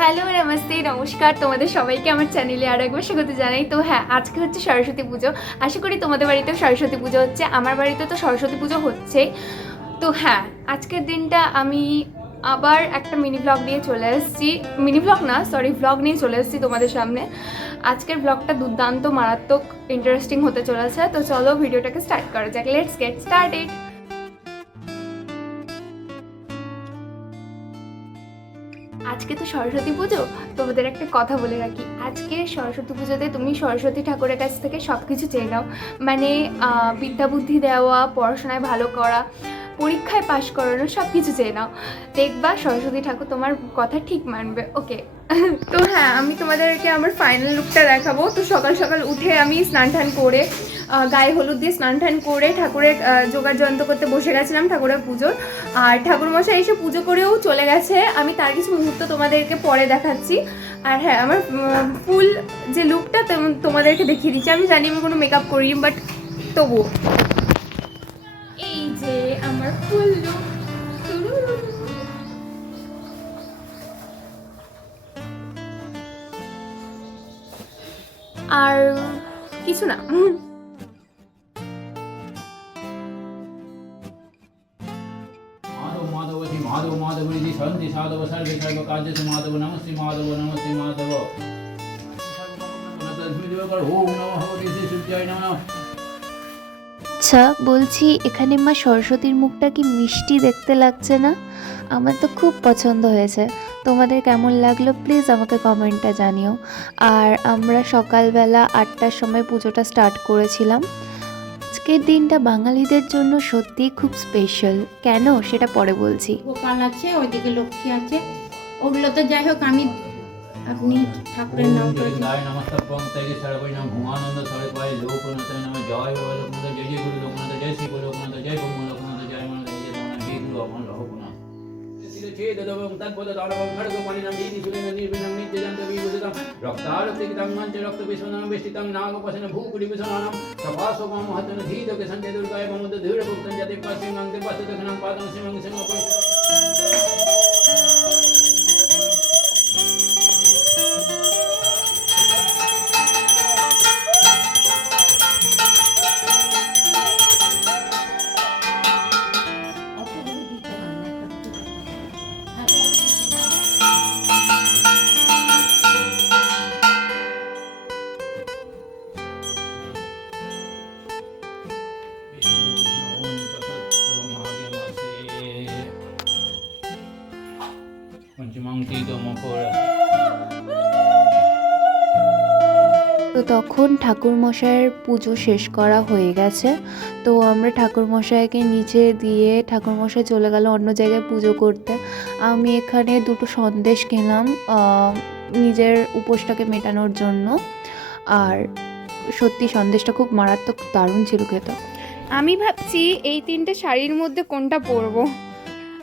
Hello, namaste, নমস্কার। তোমাদের সবাইকে আমার চ্যানেলে আরও একবার স্বাগত জানাই। তো হ্যাঁ আজকে হচ্ছে সরস্বতী পুজো। আশা করি তোমাদের বাড়িতেও সরস্বতী পুজো হচ্ছে, আমার বাড়িতে তো সরস্বতী পুজো হচ্ছেই তো হ্যাঁ আজকের দিনটা আমি আবার একটা মিনি ব্লগ নিয়ে চলে এসেছি। মিনি ব্লগ না সরি ব্লগ নিয়ে চলে এসেছি তোমাদের সামনে। আজকের ব্লগটা দুর্দান্ত, মারাত্মক ইন্টারেস্টিং হতে চলেছে। তো চলো, ভিডিওটাকে স্টার্ট করা যাক। লেটস গেট স্টার্ট স্টার্টেড আজকে তো সরস্বতী পুজো, তোমাদের একটা কথা বলে রাখি। আজকে সরস্বতী পুজোতে তুমি সরস্বতী ঠাকুরের কাছ থেকে সব কিছু চেয়ে নাও। মানে বিদ্যা বুদ্ধি দেওয়া, পড়াশোনায় ভালো করা, পরীক্ষায় পাশ করানো সব কিছু চেয়ে নাও। দেখবা সরস্বতী ঠাকুর তোমার কথা ঠিক মানবে। ওকে? তো হ্যাঁ আমি তোমাদেরকে আমার ফাইনাল লুকটা দেখাবো। তো সকাল সকাল উঠে আমি স্নান টান করে গায়ে হলুদ দিয়ে স্নান টান করে ঠাকুরের জোগাড় যন্ত্র করতে বসে গেছিলাম ঠাকুরের পুজোর। আর ঠাকুর মশাই এসে পুজো করেও চলে গেছে। আমি তার কিছু মুহূর্ত তোমাদেরকে পরে দেখাচ্ছি। আর হ্যাঁ আমার ফুল যে লুকটা তোমাদেরকে দেখিয়ে দিচ্ছি। আমি জানি আমি কোনো মেকআপ করিনি বাট তবুও। এই যে আমার ফুল লুক। আর কিছু না। మాధవ మాధవునిధి సరంతి సాధవ సర్వే సర్వ కార్యసు మాధవ నమస్తే మాధవ నమస్తే మాధవ ఓం আচ্ছা বলছি, এখানে মা সরস্বতীর মুখটা কি মিষ্টি দেখতে লাগছে না? আমার তো খুব পছন্দ হয়েছে। তোমাদের কেমন লাগল? প্লিজ আমাকে কমেন্টটা জানিও। আর আমরা সকালবেলা আটটার সময় পুজোটা স্টার্ট করেছিলাম। আজকের দিনটা বাঙালিদের জন্য সত্যি খুব স্পেশাল কেন? সেটা পরে বলছি। গোপাল আছে ওইদিকে লক্ষ্মী আছে। ওগুলো তো যাই হোক আমি আপনি ঠাকুরের নাম করে নমস্কার নাম ভুমানন্দ পায় লোকনাথ নাম জয় লোকনাথ জয় জয় গুরু লোকনাথ জয় শ্রী লোকনাথ জয় লোকনাথ জয় জয় গুরু লোকনাথ ಛೇದದವಂ ತದ್ವದತಾರವಂ ಖಡ್ಗಮಲಿನಂ ಭೀತಿಸುರೇನ ನಿರ್ವಿಣಂ ನಿತ್ಯಜಂತ ವಿಭೂಷಿತಂ ರಕ್ತಾರಕ್ತಿಗಿತಂ ಮಂಚ ರಕ್ತವಿಶ್ವನಾಂ ವಿಷ್ಟಿತಂ ನಾಗಪಸನ ಭೂಕುಲಿಭೂಷಣಾಂ ಸಪಾಸೋಪಾಂ ಮಹತನ ಧೀತಕ್ಕೆ ಸಂಚಯ ದುರ್ಗಾಯ ಮಮದ ಧೀರಭುಕ್ತಂ ಜತೆ ಪಶ್ಚಿಮಂ ತೆ ಪಶ್ಚಿಮ ದಕ್ಷಿಣಂ ಪಾದಂ ಸಿಮಂ ಸಿಮಂ তো তখন ঠাকুর মশাইয়ের পুজো শেষ করা হয়ে গেছে। তো আমরা ঠাকুর মশাইকে নিচে দিয়ে ঠাকুর মশাই চলে গেল অন্য জায়গায় পুজো করতে। আমি এখানে দুটো সন্দেশ খেলাম নিজের উপোসটাকে মেটানোর জন্য। আর সত্যি সন্দেশটা খুব মারাত্মক দারুণ ছিল খেতে। আমি ভাবছি এই তিনটে শাড়ির মধ্যে কোনটা পরবো?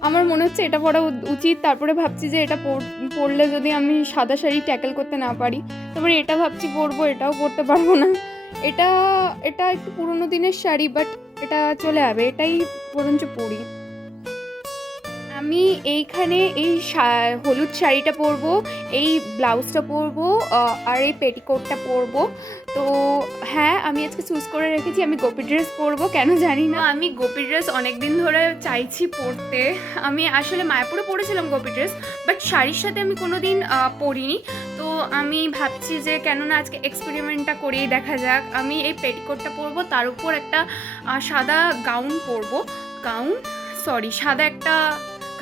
আমার মনে হচ্ছে এটা পরা উচিত। তারপরে ভাবছি যে এটা পর- পরলে যদি আমি সাদা শাড়ি ট্যাকেল করতে না পারি, তারপরে এটা ভাবছি পরবো, এটাও পরতে পারব না। এটা এটা একটু পুরোনো দিনের শাড়ি বাট এটা চলে যাবে। এটাই বরঞ্চ পরি আমি এইখানে এই হলুদ শাড়িটা পরবো, এই ব্লাউজটা পরবো আর এই পেটিকোটটা পরবো। তো হ্যাঁ আমি আজকে চুজ করে রেখেছি, আমি গোপি ড্রেস পরবো, কেন জানি না। আমি গোপি ড্রেস অনেক দিন ধরে চাইছি পরতে। আমি আসলে মায়াপুরে পরেছিলাম গোপি ড্রেস বাট শাড়ির সাথে আমি কোনো দিন পরিনি। তো আমি ভাবছি যে কেননা আজকে এক্সপেরিমেন্টটা করেই দেখা যাক। আমি এই পেটিকোটটা পরবো, তার উপর একটা সাদা গাউন পরবো। গাউন সরি সাদা একটা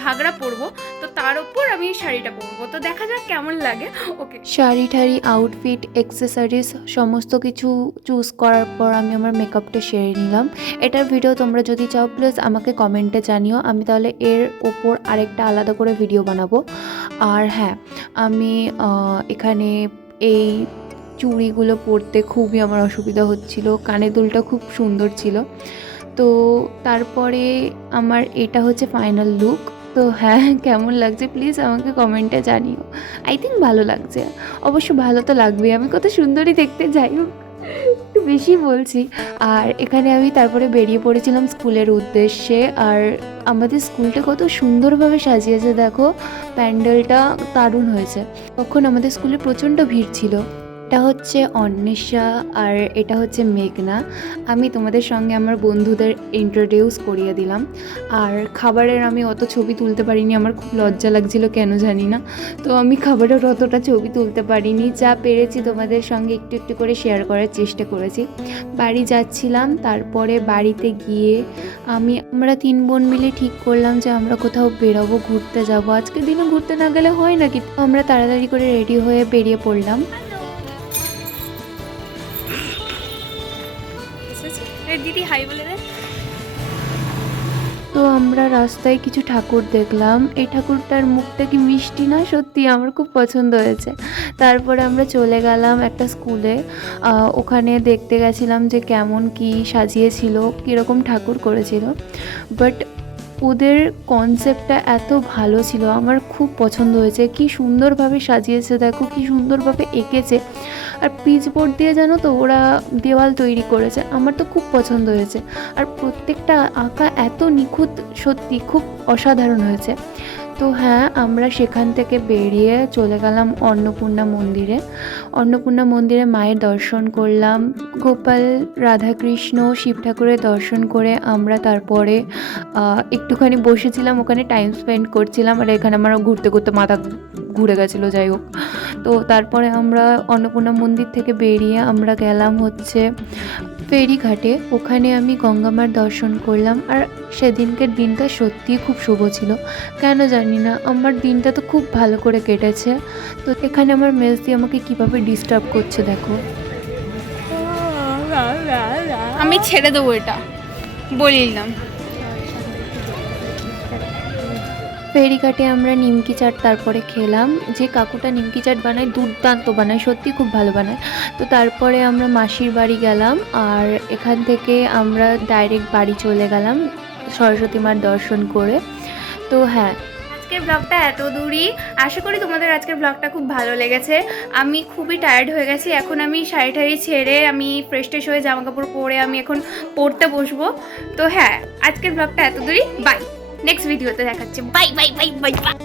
ঘাগরা পরবো, তো তার উপর আমি শাড়িটা পরবো। তো দেখা যাক কেমন লাগে। ওকে শাড়ি ঠাড়ি আউটফিট অ্যাক্সেসরিজ সমস্ত কিছু চুজ করার পর আমি আমার মেকআপটা সেরে নিলাম। এটার ভিডিও তোমরা যদি চাও প্লিজ আমাকে কমেন্টে জানিও। আমি তাহলে এর ওপর আরেকটা আলাদা করে ভিডিও বানাবো। আর হ্যাঁ আমি এখানে এই চুড়িগুলো পরতে খুবই আমার অসুবিধা হচ্ছিল। কানের দুলটা খুব সুন্দর ছিল। তো তারপরে আমার এটা হচ্ছে ফাইনাল লুক তো হ্যাঁ কেমন লাগছে? প্লিজ আমাকে কমেন্টে জানিও। আই থিঙ্ক ভালো লাগছে। অবশ্য ভালো তো লাগবে আমি কত সুন্দরই দেখতে যাই হোক। একটু বেশি বলছি। আর এখানে আমি তারপরে বেরিয়ে পড়েছিলাম স্কুলের উদ্দেশ্যে। আর আমাদের স্কুলটা কত সুন্দরভাবে সাজিয়েছে, দেখো। প্যান্ডেলটা দারুণ হয়েছে। তখন আমাদের স্কুলে প্রচণ্ড ভিড় ছিল। এটা হচ্ছে অন্বেষা আর এটা হচ্ছে মেঘনা। আমি তোমাদের সঙ্গে আমার বন্ধুদের ইন্ট্রোডিউস করিয়ে দিলাম। আর খাবারের আমি অত ছবি তুলতে পারিনি, আমার খুব লজ্জা লাগছিল, কেন জানি না। তো আমি খাবারের অতটা ছবি তুলতে পারিনি, যা পেরেছি তোমাদের সঙ্গে একটু একটু করে শেয়ার করার চেষ্টা করেছি। বাড়ি যাচ্ছিলাম, তারপরে বাড়িতে গিয়ে আমি, আমরা তিন বোন মিলে ঠিক করলাম যে আমরা কোথাও বেরোবো, ঘুরতে যাব। আজকে দিনে ঘুরতে না গেলে হয় নাকি? আমরা তাড়াতাড়ি করে রেডি হয়ে বেরিয়ে পড়লাম। দিদি হাই বলে দে তো আমরা রাস্তায় কিছু ঠাকুর দেখলাম। এই ঠাকুরটার মুখটা কি মিষ্টি না? সত্যি আমার খুব পছন্দ হয়েছে। তারপরে আমরা চলে গেলাম একটা স্কুলে। ওখানে দেখতে গেছিলাম যে কেমন কি সাজিয়েছিল, কীরকম ঠাকুর করেছিল। বাট ওদের কনসেপ্টটা এত ভালো ছিল, আমার খুব পছন্দ হয়েছে। কি সুন্দরভাবে সাজিয়েছে, দেখো কি সুন্দরভাবে এঁকেছে। আর পিচবোর্ড দিয়ে জানো তো, ওরা দেওয়াল তৈরি করেছে, আমার তো খুব পছন্দ হয়েছে। আর প্রত্যেকটা আঁকা এত নিখুঁত, সত্যি খুব অসাধারণ হয়েছে। তো হ্যাঁ আমরা সেখান থেকে বেরিয়ে চলে গেলাম অন্নপূর্ণা মন্দিরে। অন্নপূর্ণা মন্দিরে মায়ের দর্শন করলাম। গোপাল, রাধাকৃষ্ণ, শিব ঠাকুরের দর্শন করে আমরা তারপরে একটুখানি বসেছিলাম, ওখানে টাইম স্পেন্ড করছিলাম, আর এখানে আমার ঘুরতে ঘুরতে মাথা ঘুরে গেছিল, যাই হোক। তো তারপরে আমরা অন্নপূর্ণা মন্দির থেকে বেরিয়ে আমরা গেলাম হচ্ছে ফেরিঘাটে ওখানে আমি গঙ্গামার দর্শন করলাম আর সেদিনকের দিনটা সত্যিই খুব শুভ ছিল। কেন জানি না, আমার দিনটা তো খুব ভালো করে কেটেছে। তো এখানে আমার মেজদি আমাকে কীভাবে ডিস্টার্ব করছে দেখো। আমি ছেড়ে দেবো এটা। বলিলাম। ফেরিঘাটে আমরা নিমকি চাট তারপরে খেলাম। যে কাকুটা নিমকি চাট বানায়, দুর্দান্ত বানায়, সত্যি খুব ভালো বানায়। তো তারপরে আমরা মাসির বাড়ি গেলাম আর এখান থেকে আমরা ডাইরেক্ট বাড়ি চলে গেলাম সরস্বতী মার দর্শন করে। তো হ্যাঁ। আজকের ব্লগটা এত দূরই। আশা করি তোমাদের আজকের ব্লগটা খুব ভালো লেগেছে। আমি খুবই টায়ার্ড হয়ে গেছি। এখন আমি শাড়ি টাড়ি ছেড়ে আমি ফ্রেশ ট্রেশ হয়ে জামা কাপড় পরে আমি এখন পড়তে বসবো। তো হ্যাঁ আজকের ব্লগটা এত দূরই। বাই নেক্সট ভিডিওতে দেখাচ্ছি bye bye bye bye bye